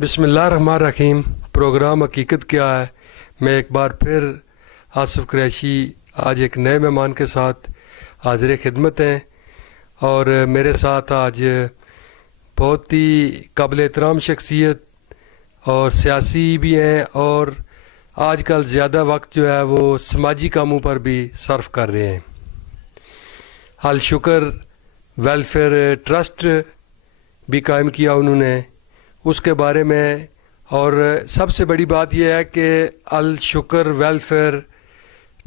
بسم اللہ الرحمن الرحیم۔ پروگرام حقیقت کیا ہے میں ایک بار پھر آصف قریشی آج ایک نئے مہمان کے ساتھ حاضر خدمت ہیں، اور میرے ساتھ آج بہت ہی قابل احترام شخصیت اور سیاسی بھی ہیں، اور آج کل زیادہ وقت جو ہے وہ سماجی کاموں پر بھی صرف کر رہے ہیں۔ الشکر ویلفیئر ٹرسٹ بھی قائم کیا انہوں نے، اس کے بارے میں، اور سب سے بڑی بات یہ ہے کہ الشکر ویلفیئر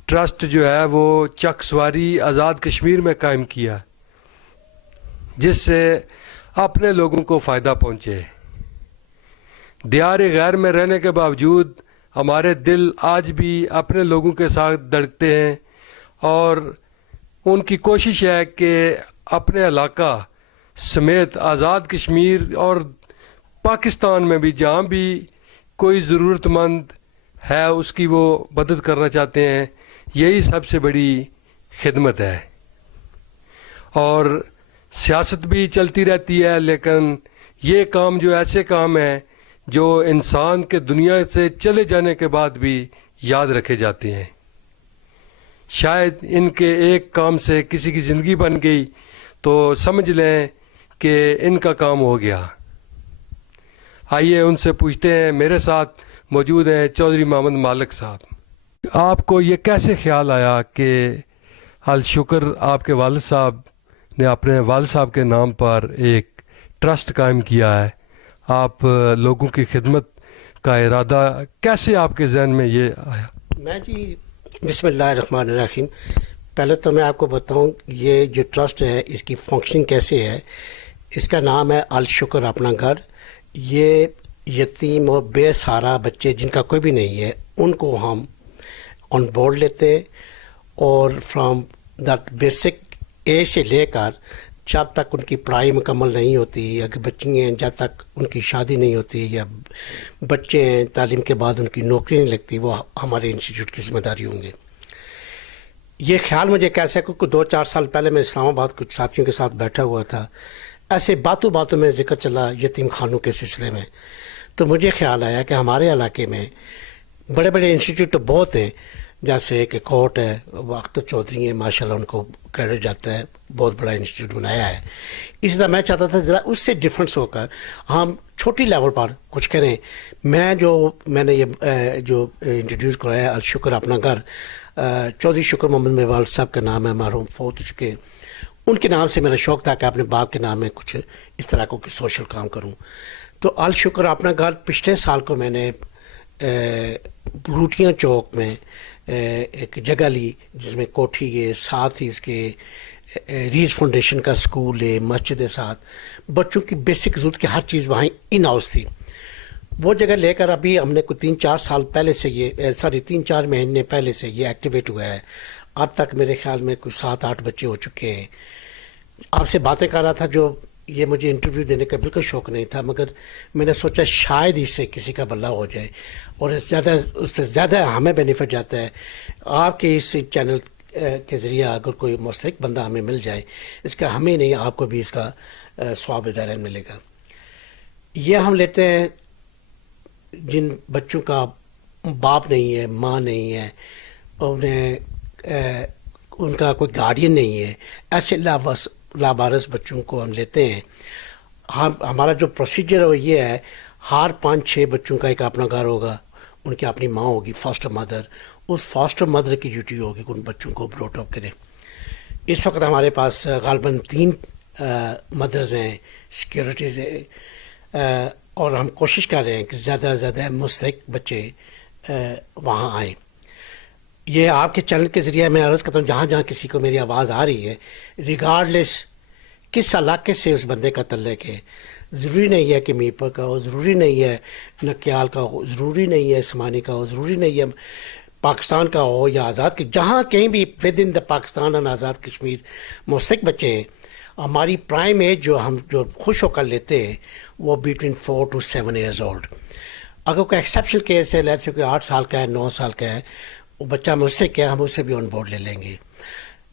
ٹرسٹ جو ہے وہ چک سواری آزاد کشمیر میں قائم کیا، جس سے اپنے لوگوں کو فائدہ پہنچے۔ دیار غیر میں رہنے کے باوجود ہمارے دل آج بھی اپنے لوگوں کے ساتھ دھڑکتے ہیں، اور ان کی کوشش ہے کہ اپنے علاقہ سمیت آزاد کشمیر اور پاکستان میں بھی جہاں بھی کوئی ضرورت مند ہے اس کی وہ مدد کرنا چاہتے ہیں۔ یہی سب سے بڑی خدمت ہے، اور سیاست بھی چلتی رہتی ہے، لیکن یہ کام جو ایسے کام ہیں جو انسان کے دنیا سے چلے جانے کے بعد بھی یاد رکھے جاتے ہیں۔ شاید ان کے ایک کام سے کسی کی زندگی بن گئی تو سمجھ لیں کہ ان کا کام ہو گیا۔ آئیے ان سے پوچھتے ہیں۔ میرے ساتھ موجود ہیں چودھری محمد مالک صاحب۔ آپ کو یہ کیسے خیال آیا کہ الشکر آپ کے والد صاحب نے اپنے والد صاحب کے نام پر ایک ٹرسٹ قائم کیا ہے؟ آپ لوگوں کی خدمت کا ارادہ کیسے آپ کے ذہن میں یہ آیا؟ میں جی بسم اللہ الرحمن الرحیم، پہلے تو میں آپ کو بتاؤں یہ جو ٹرسٹ ہے اس کی فنکشننگ کیسے ہے۔ اس کا نام ہے الشکر اپنا گھر۔ یہ یتیم اور بے سہارا بچے جن کا کوئی بھی نہیں ہے ان کو ہم آن بورڈ لیتے، اور فرام دیٹ بیسک ایج سے لے کر جب تک ان کی پڑھائی مکمل نہیں ہوتی، یا کہ بچی ہیں جب تک ان کی شادی نہیں ہوتی، یا بچے ہیں تعلیم کے بعد ان کی نوکری نہیں لگتی، وہ ہمارے انسٹیٹیوٹ کی ذمہ داری ہوں گے۔ یہ خیال مجھے کیسے کیونکہ 2-4 سال پہلے میں اسلام آباد کچھ ساتھیوں کے ساتھ بیٹھا ہوا تھا، ایسے باتوں میں ذکر چلا یتیم خانوں کے سلسلے میں، تو مجھے خیال آیا کہ ہمارے علاقے میں بڑے بڑے انسٹیٹیوٹ تو بہت ہیں، جیسے کہ کوٹ ہے، اختر چودھری ہیں، ماشاءاللہ ان کو کریڈٹ جاتا ہے، بہت بڑا انسٹیٹیوٹ بنایا ہے۔ اس طرح میں چاہتا تھا ذرا اس سے ڈفرینس ہو کر ہم چھوٹی لیول پر کچھ کریں۔ میں نے یہ جو انٹروڈیوس کرایا الشکر اپنا گھر، چودھری شکر محمد میوال صاحب کا نام ہے، مرحوم فوت ہو چکے، ان کے نام سے میرا شوق تھا کہ اپنے باپ کے نام میں کچھ اس طرح کو سوشل کام کروں۔ تو الشکر اپنا گھر پچھلے سال کو میں نے بروٹیاں چوک میں ایک جگہ لی، جس میں کوٹھی ہے، ساتھ ہی اس کے ریچ فاؤنڈیشن کا سکول ہے، مسجد ہے، ساتھ بچوں کی بیسک ضرورت کی ہر چیز وہاں ان ہاؤس تھی۔ وہ جگہ لے کر ابھی ہم نے کوئی 3-4 سال پہلے سے 3-4 مہینے پہلے سے یہ ایکٹیویٹ ہوا ہے۔ اب تک میرے خیال میں کوئی 7-8 بچے ہو چکے ہیں۔ آپ سے باتیں کر رہا تھا، جو یہ مجھے انٹرویو دینے کا بالکل شوق نہیں تھا، مگر میں نے سوچا شاید اس سے کسی کا بھلا ہو جائے، اور اس سے زیادہ ہمیں بینیفٹ جاتا ہے۔ آپ کے اس چینل کے ذریعہ اگر کوئی مستحق بندہ ہمیں مل جائے، اس کا ہمیں نہیں آپ کو بھی اس کا ثواب دارین ملے گا۔ یہ ہم لیتے ہیں جن بچوں کا باپ نہیں ہے، ماں نہیں ہے، ان کا کوئی گارڈین نہیں ہے، ایسے لابارس بچوں کو ہم لیتے ہیں۔ ہمارا جو پروسیجر ہے وہ یہ ہے، ہر 5-6 بچوں کا ایک اپنا گھر ہوگا، ان کی اپنی ماں ہوگی فاسٹر مدر، اس فاسٹر مدر کی ڈیوٹی ہوگی کہ ان بچوں کو بروٹ اپ کرے۔ اس وقت ہمارے پاس غالباً 3 مدرز ہیں، سیکیورٹیز ہیں، اور ہم کوشش کر رہے ہیں کہ زیادہ سے زیادہ مستحق بچے وہاں آئیں۔ یہ آپ کے چینل کے ذریعے میں عرض کرتا ہوں، جہاں جہاں کسی کو میری آواز آ رہی ہے، ریگارڈلیس کس علاقے سے اس بندے کا تعلق ہے، ضروری نہیں ہے کہ میپر کا ہو، ضروری نہیں ہے نکیال کا ہو، ضروری نہیں ہے سمانی کا ہو، ضروری نہیں ہے پاکستان کا ہو یا آزاد کے، جہاں کہیں بھی ود ان دا پاکستان اور آزاد کشمیر مستحق بچے ہیں۔ ہماری پرائم ایج جو خوش ہو کر لیتے ہیں وہ بٹوین 4 to 7 ایئرز اولڈ۔ اگر کوئی ایکسیپشنل کیس ہے، لیٹ سے کوئی 8 سال کا ہے، 9 سال کا ہے، وہ بچہ مجھ سے کیا، ہم اسے بھی آن بورڈ لے لیں گے۔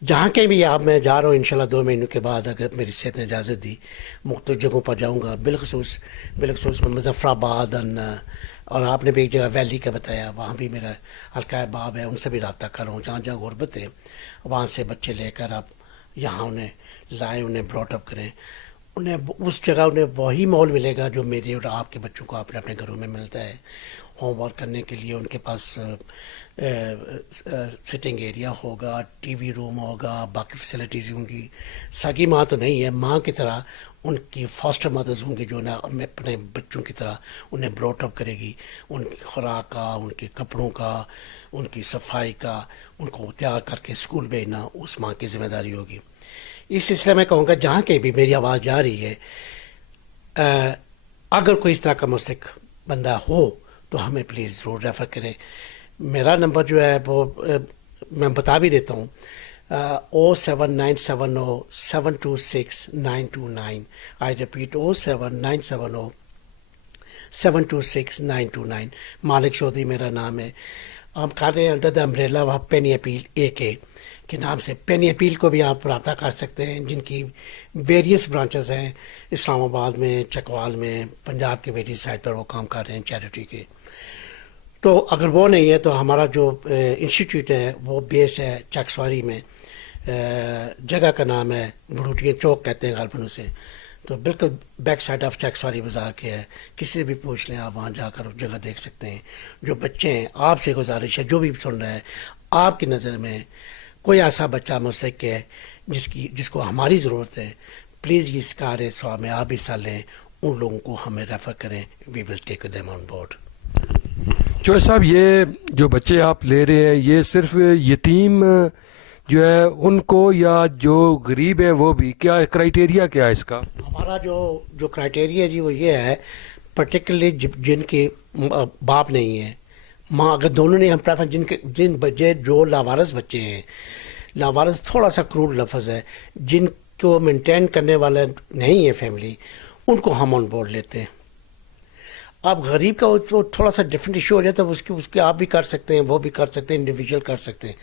جہاں کہیں بھی آپ میں جا رہا ہوں انشاءاللہ 2 مہینوں کے بعد اگر میری صحت نے اجازت دی مختلف جگہوں پر جاؤں گا، بالخصوص میں مظفر آباد اور آپ نے بھی ایک جگہ ویلی کا بتایا، وہاں بھی میرا حلقہ احباب ہے، ان سے بھی رابطہ کر رہا ہوں، جہاں جہاں غربت ہے وہاں سے بچے لے کر آپ یہاں انہیں لائیں، انہیں براٹ اپ کریں، انہیں اس جگہ انہیں وہی ماحول ملے گا جو میرے اور آپ کے بچوں کو اپنے اپنے گھروں میں ملتا ہے۔ ہوم ورک کرنے کے لیے ان کے پاس سٹنگ ایریا ہوگا، ٹی وی روم ہوگا، باقی فیسلٹیز ہوں گی۔ سگی ماں تو نہیں ہے، ماں کی طرح ان کی فاسٹر مدرز ہوں گی جو اپنے بچوں کی طرح انہیں براٹ اپ کرے گی، ان کی خوراک کا، ان کے کپڑوں کا، ان کی صفائی کا، ان کو تیار کر کے اسکول بھیجنا اس ماں کی ذمہ داری ہوگی۔ اس سلسلے میں کہوں گا جہاں کہیں بھی میری آواز جا رہی ہے، اگر کوئی اس طرح کا مستحق بندہ ہو تو ہمیں پلیز ضرور ریفر کریں۔ میرا نمبر جو ہے وہ میں بتا بھی دیتا ہوں، 07970726929۔ I repeat 07970726929۔ مالک چودھری میرا نام ہے۔ ہم کر رہے ہیں under the umbrella of Penny Appeal کے نام سے۔ پینی اپیل کو بھی آپ رابطہ کر سکتے ہیں، جن کی ویریس برانچز ہیں اسلام آباد میں، چکوال میں، پنجاب کے ویریس سائٹ پر وہ کام کر رہے ہیں چیریٹی کے۔ تو اگر وہ نہیں ہے تو ہمارا جو انسٹیٹیوٹ ہے وہ بیس ہے چکسواری میں، جگہ کا نام ہے بھروٹیاں چوک کہتے ہیں غالباً اسے، تو بالکل بیک سائڈ آف چکسواری بازار کے ہے۔ کسی سے بھی پوچھ لیں، آپ وہاں جا کر جگہ دیکھ سکتے ہیں۔ جو بچے ہیں، آپ سے گزارش ہے، جو بھی سن رہے ہیں، آپ کی نظر میں کوئی ایسا بچہ مستحق ہے جس کو ہماری ضرورت ہے، پلیز اس کار سواب میں آپ حصہ لیں، ان لوگوں کو ہمیں ریفر کریں، وی ول ٹیک دیم آن بورڈ۔ چوہے صاحب، یہ جو بچے آپ لے رہے ہیں یہ صرف یتیم جو ہے ان کو یا جو غریب ہیں وہ بھی، کیا کرائیٹیریا کیا ہے اس کا؟ ہمارا جو کرائیٹیریا جی وہ یہ ہے، پرٹیکولرلی جن کے باپ نہیں ہے، ماں، اگر دونوں نے ہم پریفر، جن بچے جو لاوارث بچے ہیں، لاوارث تھوڑا سا کروڑ لفظ ہے، جن کو مینٹین کرنے والا نہیں ہے فیملی، ان کو ہم آن بورڈ لیتے ہیں۔ اب غریب کا تو تھوڑا سا ڈفرینٹ ایشو ہو جاتا ہے، اس کے آپ بھی کر سکتے ہیں، وہ بھی کر سکتے ہیں، انڈیویجول کر سکتے ہیں۔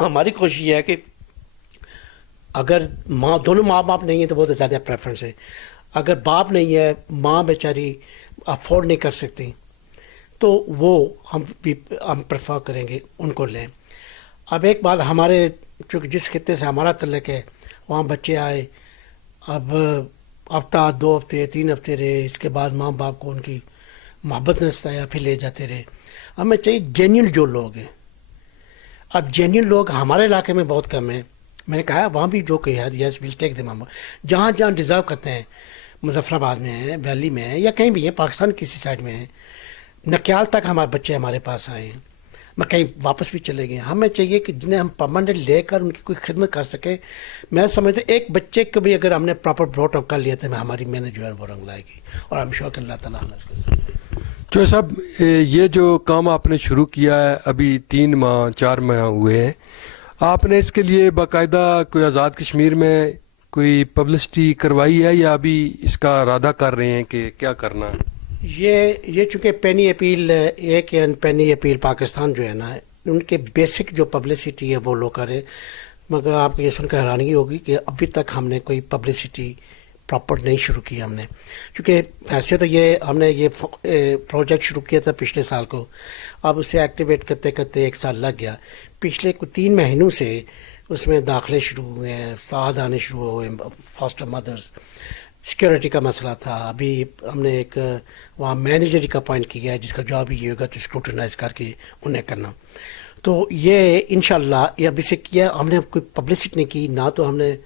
ہماری کوشش یہ ہے کہ اگر دونوں ماں باپ نہیں ہیں تو بہت زیادہ پریفرنس ہے، اگر باپ نہیں ہے، ماں بیچاری افورڈ نہیں کر سکتی، تو وہ ہم پریفر کریں گے ان کو لیں۔ اب ایک بات، ہمارے چونکہ جس خطے سے ہمارا تعلق ہے وہاں بچے آئے، اب ہفتہ 2 ہفتے 3 ہفتے رہے، اس کے بعد ماں باپ کو ان کی محبت نے ستایا، پھر لے جاتے رہے۔ ہمیں چاہیے جینیئن جو لوگ ہیں، اب جینیئن لوگ ہمارے علاقے میں بہت کم ہیں، میں نے کہا وہاں بھی جو کہ یس ویل ٹیک دیم، جہاں جہاں ڈیزرو کرتے ہیں، مظفر آباد میں ہیں، ویلی میں ہیں، یا کہیں بھی ہیں، پاکستان کسی سائڈ میں ہیں، نکیال تک ہمارے بچے ہمارے پاس آئے ہیں، میں کہیں واپس بھی چلے گئے۔ ہمیں چاہیے کہ جنہیں ہم پرماننٹ لے کر ان کی کوئی خدمت کر سکیں۔ میں سمجھتا ہوں ایک بچے کو بھی اگر ہم نے پراپر براٹ اپ کر لیا تو ہماری محنت جو ہے وہ رنگ لائے گی، اور ہم شور کہ اللہ تعالیٰ ہمیں اس کے ساتھ۔ چوہے صاحب، یہ جو کام آپ نے شروع کیا ہے، ابھی 3 ماہ 4 ماہ ہوئے ہیں، آپ نے اس کے لیے باقاعدہ کوئی آزاد کشمیر میں کوئی پبلسٹی کروائی ہے یا ابھی اس کا ارادہ کر رہے ہیں کہ کیا کرنا ہے؟ یہ چونکہ پینی اپیل ایک پینی اپیل پاکستان جو ہے نا، ان کے بیسک جو پبلسٹی ہے وہ لوگ کرے، مگر آپ کو یہ سن کر حیرانی ہوگی کہ ابھی تک ہم نے کوئی پبلسٹی پراپر نہیں شروع کی ہم نے، کیونکہ ایسے تو ہم نے یہ پروجیکٹ شروع کیا تھا پچھلے سال کو، اب اسے ایکٹیویٹ کرتے کرتے 1 سال لگ گیا۔ پچھلے 3 مہینوں سے اس میں داخلے شروع ہوئے ہیں، استاد آنے شروع ہوئے، فاسٹر مدرز، سیکیورٹی کا مسئلہ تھا، ابھی ہم نے ایک وہاں مینیجر کا اپوائنٹ کیا ہے جس کا جاب یہ ہوگا تو اسکروٹنائز کر کے انہیں کرنا۔ تو یہ انشاءاللہ یہ ابھی سے کیا، ہم نے کوئی پبلسٹی نہیں کی، نہ تو ہم نے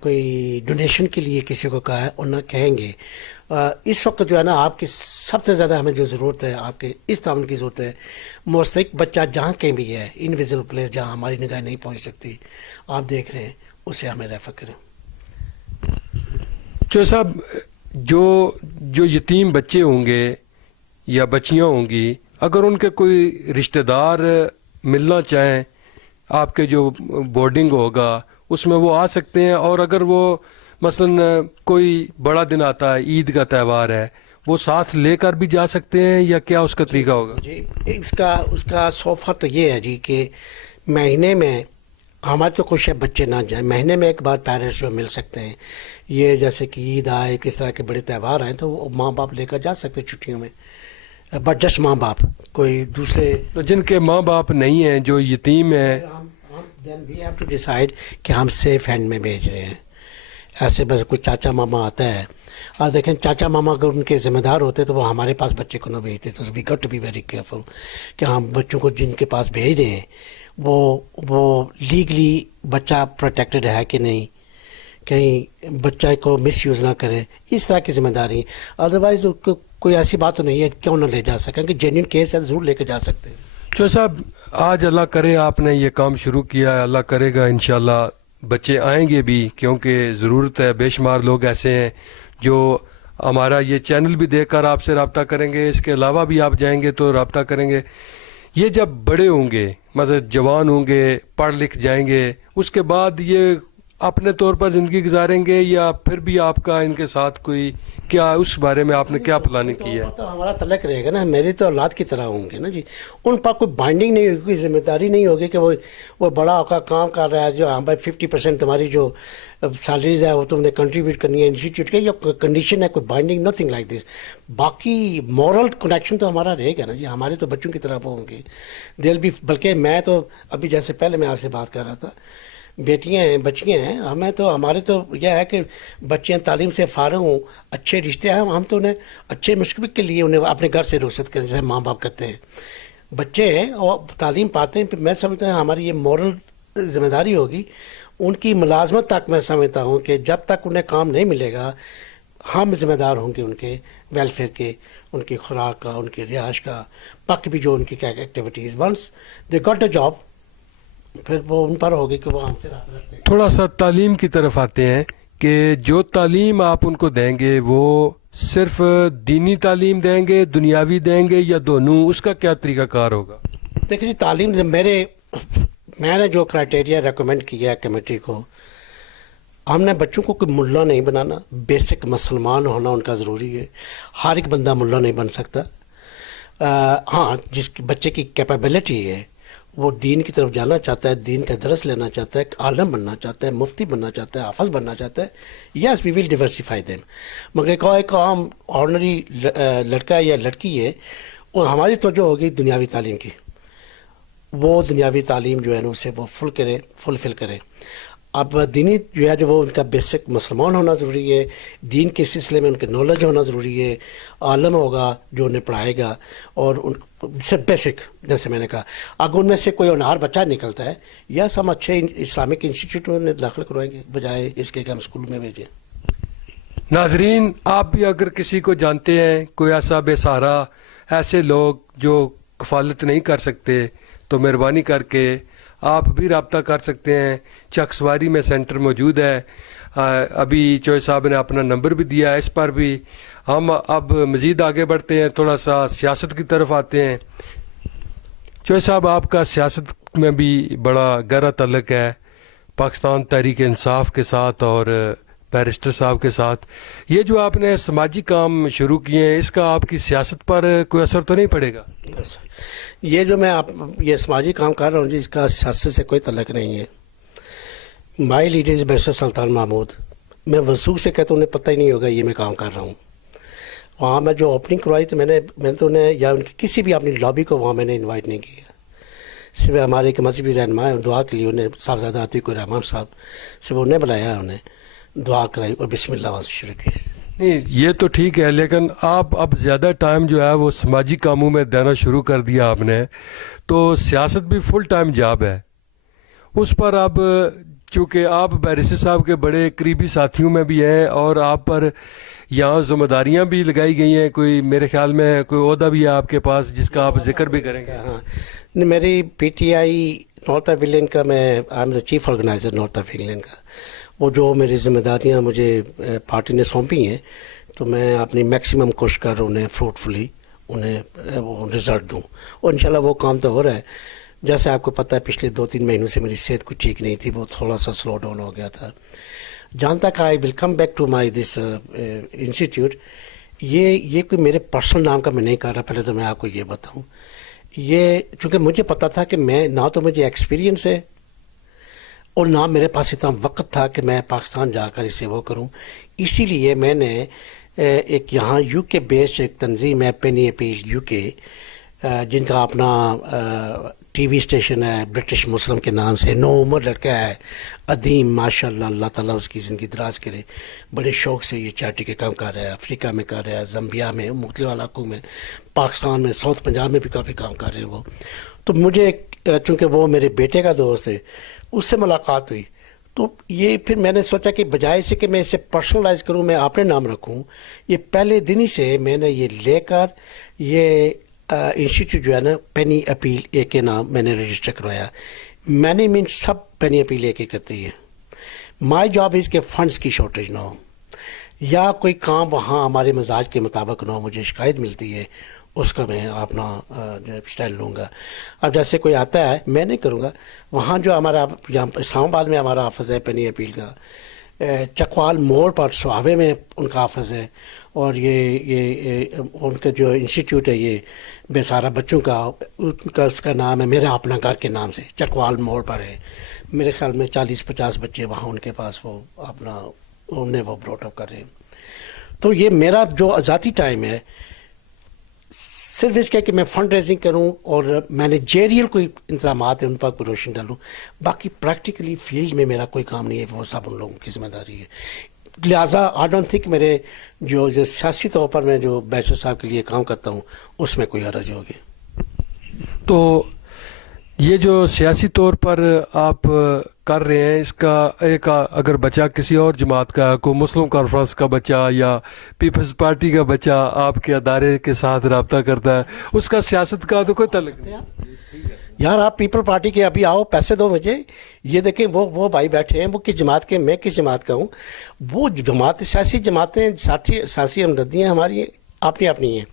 کوئی ڈونیشن کے لیے کسی کو کہا ہے، اور نہ کہیں گے۔ اس وقت جو ہے نا آپ کی سب سے زیادہ ہمیں جو ضرورت ہے، آپ کے اس تعاون کی ضرورت ہے۔ مستحق بچہ جہاں کہیں بھی ہے، انویزیبل پلیس جہاں ہماری نگاہ نہیں پہنچ سکتی، آپ دیکھ رہے ہیں، اسے ہمیں ریفر کریں۔ چوہے صاحب، جو یتیم بچے ہوں گے یا بچیاں ہوں گی، اگر ان کے کوئی رشتہ دار ملنا چاہیں، آپ کے جو بورڈنگ ہوگا اس میں وہ آ سکتے ہیں، اور اگر وہ مثلا کوئی بڑا دن آتا ہے، عید کا تہوار ہے، وہ ساتھ لے کر بھی جا سکتے ہیں، یا کیا اس کا طریقہ ہوگا؟ جی، اس کا صوفہ تو یہ ہے جی کہ مہینے میں ہمارے تو کچھ بچے نہ جائیں, مہینے میں ایک بار پیرنٹس جو مل سکتے ہیں, یہ جیسے کہ عید آئے, کس طرح کے بڑے تہوار آئے تو وہ ماں باپ لے کر جا سکتے ہیں چھٹیوں میں, بٹ جسٹ ماں باپ, کوئی دوسرے تو جن کے ماں باپ نہیں ہیں, جو یتیم ہیں, دین وی ہیو ٹو ڈیسائڈ کہ ہم سیف ہینڈ میں بھیج رہے ہیں. ایسے بس کوئی چاچا ماما آتا ہے, اور دیکھیں چاچا ماما اگر ان کے ذمہ دار ہوتے تو وہ ہمارے پاس بچے کو نہ بھیجتے. تو وی got to be very careful کہ ہم بچوں کو جن کے پاس بھیج رہے ہیں وہ لیگلی بچہ پروٹیکٹڈ ہے کہ نہیں, کہیں بچہ کو مس یوز نہ کرے, اس طرح کی ذمہ داری. ادروائز کوئی ایسی بات تو نہیں ہے کیوں نہ لے جا سکیں, کہ جینوئن کیس ہے ضرور لے کے جا سکتے ہیں. چوہے صاحب آج اللہ کرے آپ نے یہ کام شروع کیا ہے, اللہ کرے گا انشاءاللہ بچے آئیں گے بھی, کیونکہ ضرورت ہے. بے شمار لوگ ایسے ہیں جو ہمارا یہ چینل بھی دیکھ کر آپ سے رابطہ کریں گے, اس کے علاوہ بھی آپ جائیں گے تو رابطہ کریں گے. یہ جب بڑے ہوں گے, مطلب جوان ہوں گے, پڑھ لکھ جائیں گے, اس کے بعد یہ اپنے طور پر زندگی گزاریں گے, یا پھر بھی آپ کا ان کے ساتھ کوئی کیا, اس بارے میں آپ نے کیا پلاننگ کی ہے؟ تو ہمارا تعلق رہے گا نا, میری تو اولاد کی طرح ہوں گے نا جی. ان پر کوئی بائنڈنگ نہیں ہوگی, کوئی ذمہ داری نہیں ہوگی کہ وہ بڑا کا کام کر رہا ہے, جو ہاں بھائی 50% تمہاری جو سیلریز ہے وہ تم نے کنٹریبیوٹ کرنی ہے انسٹیٹیوٹ کے, یا کنڈیشن ہے, کوئی بائنڈنگ, نتھنگ لائک دس. باقی مورل کنیکشن تو ہمارا رہے گا نا جی, ہمارے تو بچوں کی طرح وہ ہوں گے. دل بھی, بلکہ میں تو ابھی جیسے پہلے میں آپ سے بات کر رہا تھا, بیٹیاں ہیں, بچیاں ہیں, ہمیں تو ہمارے تو یہ ہے کہ بچیاں تعلیم سے فارغ ہوں, اچھے رشتے ہیں, ہم تو انہیں اچھے مستقبل کے لیے انہیں اپنے گھر سے رخصت کریں, جیسے ماں باپ کرتے ہیں. بچے ہیں اور تعلیم پاتے ہیں, پھر میں سمجھتا ہوں ہماری یہ مورل ذمہ داری ہوگی ان کی ملازمت تک. میں سمجھتا ہوں کہ جب تک انہیں کام نہیں ملے گا ہم ذمہ دار ہوں گے ان کے ویلفیئر کے, ان کی خوراک کا, ان کی رہائش کا, باقی بھی جو ان کی کیا activities. Once they got a job پھر وہ ان پر ہوگی کہ وہ ہم سے رابطہ کرتے ہیں. تھوڑا سا تعلیم کی طرف آتے ہیں کہ جو تعلیم آپ ان کو دیں گے وہ صرف دینی تعلیم دیں گے, دنیاوی دیں گے, یا دونوں, اس کا کیا طریقہ کار ہوگا؟ دیکھیے جی, تعلیم میں نے جو کرائٹیریا ریکمینڈ کیا ہے کمیٹی کو, ہم نے بچوں کو کوئی ملا نہیں بنانا, بیسک مسلمان ہونا ان کا ضروری ہے. ہر ایک بندہ ملا نہیں بن سکتا. ہاں جس بچے کی کیپیبلٹی ہے, وہ دین کی طرف جانا چاہتا ہے, دین کا درس لینا چاہتا ہے, عالم بننا چاہتا ہے, مفتی بننا چاہتا ہے, حافظ بننا چاہتا ہے, یس وی ول ڈیورسیفائی دیم. مگر ایک عام آرڈنری لڑکا یا لڑکی ہے, وہ ہماری توجہ ہوگی دنیاوی تعلیم کی. وہ دنیاوی تعلیم جو ہے نا اسے وہ فلفل کرے. اب دینی جو ہے جو وہ ان کا بیسک مسلمان ہونا ضروری ہے, دین کے سلسلے میں ان کے نالج ہونا ضروری ہے, عالم ہوگا جو انہیں پڑھائے گا, اور ان سے بیسک جیسے میں نے کہا. اگر ان میں سے کوئی ہونہار بچہ نکلتا ہے, یس ہم اچھے اسلامک انسٹیٹیوٹ میں داخل کروائیں گے بجائے اس کے کہ ہم اسکول میں بھیجیں. ناظرین, آپ بھی اگر کسی کو جانتے ہیں, کوئی ایسا بے سہارا, ایسے لوگ جو کفالت نہیں کر سکتے, تو مہربانی کر کے آپ بھی رابطہ کر سکتے ہیں. چکسواری میں سینٹر موجود ہے. ابھی چوہے صاحب نے اپنا نمبر بھی دیا ہے, اس پر بھی ہم اب مزید آگے بڑھتے ہیں, تھوڑا سا سیاست کی طرف آتے ہیں. چوہے صاحب, آپ کا سیاست میں بھی بڑا گہرا تعلق ہے, پاکستان تحریک انصاف کے ساتھ اور بیرسٹر صاحب کے ساتھ. یہ جو آپ نے سماجی کام شروع کیے ہیں, اس کا آپ کی سیاست پر کوئی اثر تو نہیں پڑے گا؟ یہ جو میں یہ سماجی کام کر رہا ہوں جی, اس کا سیاست سے کوئی تعلق نہیں ہے. مائی لیڈر از بیرسٹر سلطان محمود. میں وثوق سے کہتا ہوں انہیں پتہ ہی نہیں ہوگا یہ میں کام کر رہا ہوں. وہاں میں جو اوپننگ کروائی تو میں نے تو انہیں یا ان کی کسی بھی اپنی لابی کو وہاں میں نے انوائٹ نہیں کیا. صرف ہمارے ایک مذہبی رہنما ہے, دعا کے لیے انہیں صاحبزادہ عتیق الرحمان صاحب صرف انہیں بلایا, انہیں دعا کرائی اور بسم اللہ وہاں سے شروع کی. نہیں, یہ تو ٹھیک ہے, لیکن آپ اب زیادہ ٹائم جو ہے وہ سماجی کاموں میں دینا شروع کر دیا آپ نے, تو سیاست بھی فل ٹائم جاب ہے. اس پر اب چونکہ آپ بیرسٹر صاحب کے بڑے قریبی ساتھیوں میں بھی ہیں, اور آپ پر یہاں ذمہ داریاں بھی لگائی گئی ہیں, کوئی میرے خیال میں کوئی عہدہ بھی ہے آپ کے پاس جس کا آپ ذکر بھی کریں گے. ہاں, میری P T I north of England کا, میں I am the chief organiser north of England کا. وہ جو میری ذمہ داریاں مجھے پارٹی نے سونپی ہیں, تو میں اپنی میکسیمم کوشش کر انہیں فروٹفلی انہیں وہ رزلٹ دوں, اور انشاءاللہ وہ کام تو ہو رہا ہے. جیسے آپ کو پتہ ہے پچھلے 2-3 مہینوں سے میری صحت کوئی ٹھیک نہیں تھی, وہ تھوڑا سا سلو ڈاؤن ہو گیا تھا. جہاں تک I will come back to my this institute, یہ کوئی میرے پرسنل نام کا میں نہیں کر رہا. پہلے تو میں آپ کو یہ بتاؤں, یہ چونکہ مجھے پتا تھا کہ میں نہ تو مجھے ایکسپیرینس ہے اور نہ میرے پاس اتنا وقت تھا کہ میں پاکستان جا کر اسے وہ کروں، اسی لیے میں نے ایک یہاں یو کے بیسڈ ایک تنظیم ہے پینی اپیل یو کے، جن کا اپنا ٹی وی اسٹیشن ہے برٹش مسلم کے نام سے، نو عمر لڑکا ہے عدیم ماشاء اللہ، اللہ تعالیٰ اس کی زندگی دراز کرے، بڑے شوق سے یہ چیریٹی کے کام کر رہا ہے، افریقہ میں کر رہا ہے، زمبیا میں، مختلف علاقوں میں، پاکستان میں، ساؤتھ پنجاب میں بھی کافی کام کر رہے ہیں وہ. تو مجھے چونکہ وہ میرے بیٹے کا دوست ہے، اس سے ملاقات ہوئی، تو یہ پھر میں نے سوچا کہ بجائے سے کہ میں اسے پرسنلائز کروں، میں اپنے نام رکھوں، یہ پہلے دن ہی سے میں نے یہ لے کر یہ انسٹیٹیوٹ جو ہے نا پینی اپیل اے کے نام میں نے رجسٹر کروایا. مینجمنٹ سب پینی اپیل اے کے کرتی ہے. مائی جاب از کہ فنڈز کی شارٹیج نہ ہو یا کوئی کام وہاں ہمارے مزاج کے مطابق نہ ہو، مجھے شکایت ملتی ہے اس کا میں اپنا اسٹائل لوں گا. اب جیسے کوئی آتا ہے میں نہیں کروں گا، وہاں جو ہمارا جہاں اسلام آباد میں ہمارا آفس ہے پینی اپیل کا، چکوال موڑ پر سہاوے میں ان کا آفس ہے، اور یہ ان کا جو انسٹیٹیوٹ ہے یہ بے سہارا بچوں کا، اس کا نام ہے میرا اپنا گھر کے نام سے، چکوال موڑ پر ہے. میرے خیال میں 40-50 بچے وہاں ان کے پاس وہ اپنا انہیں وہ بروٹ اپ کر رہے ہیں. تو یہ میرا جو ذاتی ٹائم ہے صرف اس کے کہ میں فنڈ ریزنگ کروں اور مینیجریل کوئی انتظامات ہیں ان پر کوئی روشن ڈالوں، باقی پریکٹیکلی فیلڈ میں میرا کوئی کام نہیں ہے، وہ سب ان لوگوں کی ذمہ داری ہے. لہٰذا آئی ڈونٹ تھنک میرے جو سیاسی طور پر میں جو بیچلر صاحب کے لیے کام کرتا ہوں اس میں کوئی حرج ہوگی. تو یہ جو سیاسی طور پر آپ کر رہے ہیں، اس کا ایک اگر بچہ کسی اور جماعت کا، کوئی مسلم کانفرنس کا بچہ یا پیپلز پارٹی کا بچہ آپ کے ادارے کے ساتھ رابطہ کرتا ہے، اس کا سیاست کا تو کوئی تعلق نہیں. یار آپ پیپل پارٹی کے ابھی آؤ، پیسے دو مجھے، یہ دیکھیں وہ بھائی بیٹھے ہیں، وہ کس جماعت کے، میں کس جماعت کا ہوں. وہ جماعت سیاسی جماعتیں سیاسی ہمدردیاں ہماری اپنی اپنی ہیں.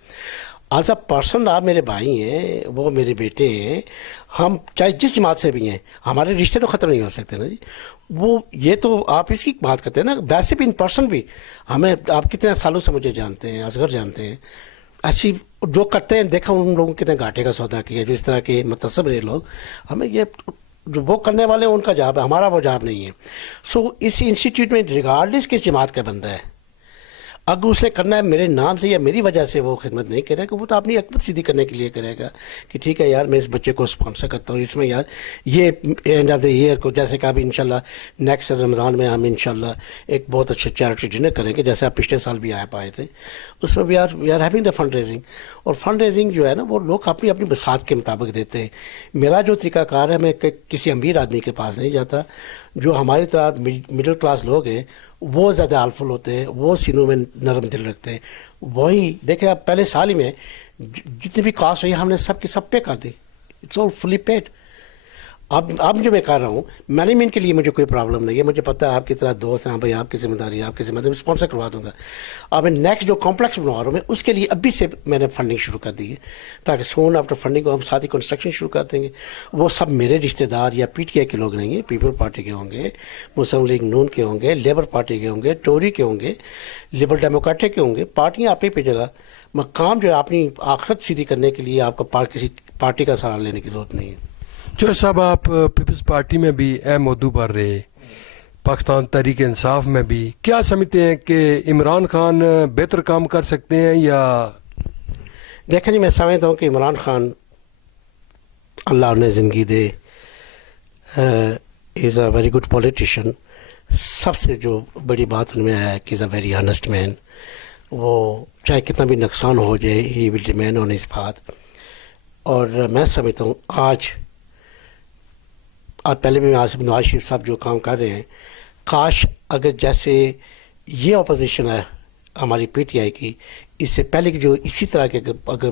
ایز اے پرسن آپ میرے بھائی ہیں، وہ میرے بیٹے ہیں، ہم چاہے جس جماعت سے بھی ہیں ہمارے رشتے تو ختم نہیں ہو سکتے نا جی. وہ یہ تو آپ اس کی بات کرتے ہیں نا، ویسے بھی ان پرسن بھی ہمیں، آپ کتنے سالوں سے مجھے جانتے ہیں، اصغر جانتے ہیں، ایسی جو کرتے ہیں دیکھا ان لوگوں کتنے گھاٹے کا سودا کیا، جو اس طرح کے متصب رہے لوگ، ہمیں یہ جو وہ کرنے والے ہیں ان کا جاب ہے، ہمارا وہ جاب نہیں ہے. سو اس انسٹیٹیوٹ میں ریگارڈلیس کس جماعت کا بندہ ہے، اگر اسے کرنا ہے میرے نام سے یا میری وجہ سے وہ خدمت نہیں کرے گا، وہ تو اپنی حکمت سیدھی کرنے کے لیے کرے گا کہ ٹھیک ہے یار میں اس بچے کو اسپانسر کرتا ہوں، اس میں یار یہ اینڈ آف دا ایئر کو، جیسے کہ ابھی انشاءاللہ نیکسٹ رمضان میں ہم انشاءاللہ ایک بہت اچھے چیریٹی ڈنر کریں گے، جیسے آپ پچھلے سال بھی پائے تھے. اس میں بھی we are having the fund raising, اور فنڈ ریزنگ جو ہے نا وہ لوگ اپنی اپنی بساط کے مطابق دیتے ہیں. میرا جو طریقہ کار ہے، میں کسی امیر آدمی کے پاس نہیں جاتا. جو ہماری طرح مڈل کلاس لوگ ہیں وہ زیادہ آلفل ہوتے ہیں، وہ سینوں میں نرم دل رکھتے ہیں. وہی دیکھیں آپ پہلے سال ہی میں جتنی بھی کاسٹ ہوئی ہم نے سب کی سب پے کر دی، اٹس آل فلی پیڈ. اب جو میں کر رہا ہوں مینجمنٹ کے لیے مجھے کوئی پرابلم نہیں ہے، مجھے پتہ ہے آپ کی طرح دوست ہیں، بھائی آپ کی ذمہ داری ہے، آپ کی ذمہ داری میں اسپانسر کروا دوں گا. اب میں نیکسٹ جو کمپلیکس بنوا رہا ہوں میں اس کے لیے ابھی سے میں نے فنڈنگ شروع کر دی ہے، تاکہ سون آفٹر فنڈنگ کو ہم ساتھ ہی کنسٹرکشن شروع کر دیں گے. وہ سب میرے رشتہ دار یا پی ٹی آئی کے لوگ نہیں ہیں، پیپل پارٹی کے ہوں گے، مسلم لیگ نون کے ہوں گے، لیبر پارٹی کے ہوں گے، ٹوری کے ہوں گے، لبرل ڈیموکریٹک کے ہوں گے. پارٹیاں اپنی پہ جگہ، مقام جو ہے اپنی آخرت سیدھی کرنے کے لیے آپ کو کسی پارٹی کا سہارا لینے کی ضرورت نہیں ہے. جو صاحب آپ پیپلز پارٹی میں بھی اہم عہدوں پر رہے، پاکستان تحریک انصاف میں بھی، کیا سمجھتے ہیں کہ عمران خان بہتر کام کر سکتے ہیں یا؟ دیکھیں جی میں سمجھتا ہوں کہ عمران خان اللہ انہیں زندگی دے، از اے ویری گڈ پولیٹیشین. سب سے جو بڑی بات ان میں ہے کہ از اے ویری آنیسٹ مین. وہ چاہے کتنا بھی نقصان ہو جائے he will remain on his path. اور میں سمجھتا ہوں آج پہلے بھی نواز شریف صاحب جو کام کر رہے ہیں، کاش اگر جیسے یہ اپوزیشن ہے ہماری پی ٹی آئی کی، اس سے پہلے کی جو اسی طرح کے اگر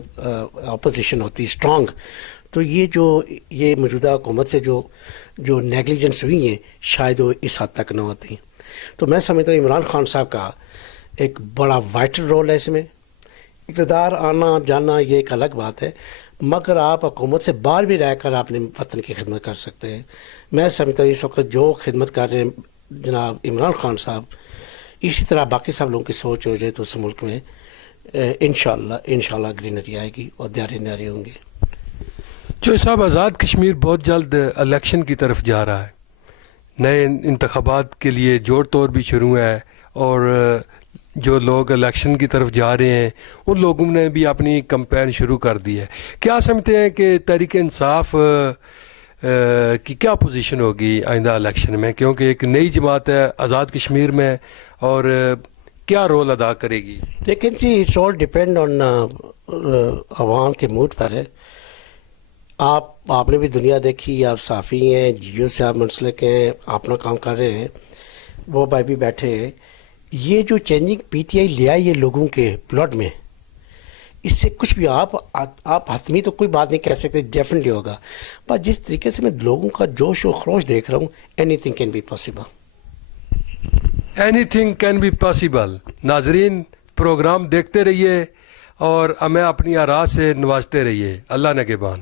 اپوزیشن ہوتی اسٹرانگ، تو یہ موجودہ حکومت سے جو نیگلیجنس ہوئی ہیں شاید وہ اس حد تک نہ ہوتی. تو میں سمجھتا ہوں عمران خان صاحب کا ایک بڑا وائٹل رول ہے اس میں. اقتدار آنا جانا یہ ایک الگ بات ہے، مگر آپ حکومت سے باہر بھی رہ کر اپنے وطن کی خدمت کر سکتے ہیں. میں سمجھتا ہوں اس وقت جو خدمت کر رہے ہیں جناب عمران خان صاحب، اسی طرح باقی سب لوگوں کی سوچ ہو جائے تو اس ملک میں انشاءاللہ گرینری آئے گی اور دیارے نیارے ہوں گے. جو صاحب آزاد کشمیر بہت جلد الیکشن کی طرف جا رہا ہے، نئے انتخابات کے لیے جوڑ توڑ بھی شروع ہے، اور جو لوگ الیکشن کی طرف جا رہے ہیں ان لوگوں نے بھی اپنی کمپین شروع کر دی ہے. کیا سمجھتے ہیں کہ تحریک انصاف کی کیا پوزیشن ہوگی آئندہ الیکشن میں، کیونکہ ایک نئی جماعت ہے آزاد کشمیر میں، اور کیا رول ادا کرے گی؟ لیکن جی اٹس آل ڈپینڈ آن عوام کے موڈ پر ہے. آپ نے بھی دنیا دیکھی، آپ صحافی ہیں، جیو سے آپ منسلک ہیں، اپنا کام کر رہے ہیں، وہ بھائی بھی بیٹھے ہیں. یہ جو چینجنگ پی ٹی آئی لے آئی ہے لوگوں کے بلڈ میں، اس سے کچھ بھی آپ حتمی تو کوئی بات نہیں کہہ سکتے، ڈیفینیٹلی ہوگا، پر جس طریقے سے میں لوگوں کا جوش و خروش دیکھ رہا ہوں، anything can be possible. Anything can be possible. ناظرین، پروگرام دیکھتے رہیے اور ہمیں اپنی آراء سے نوازتے رہیے. اللہ نگہبان.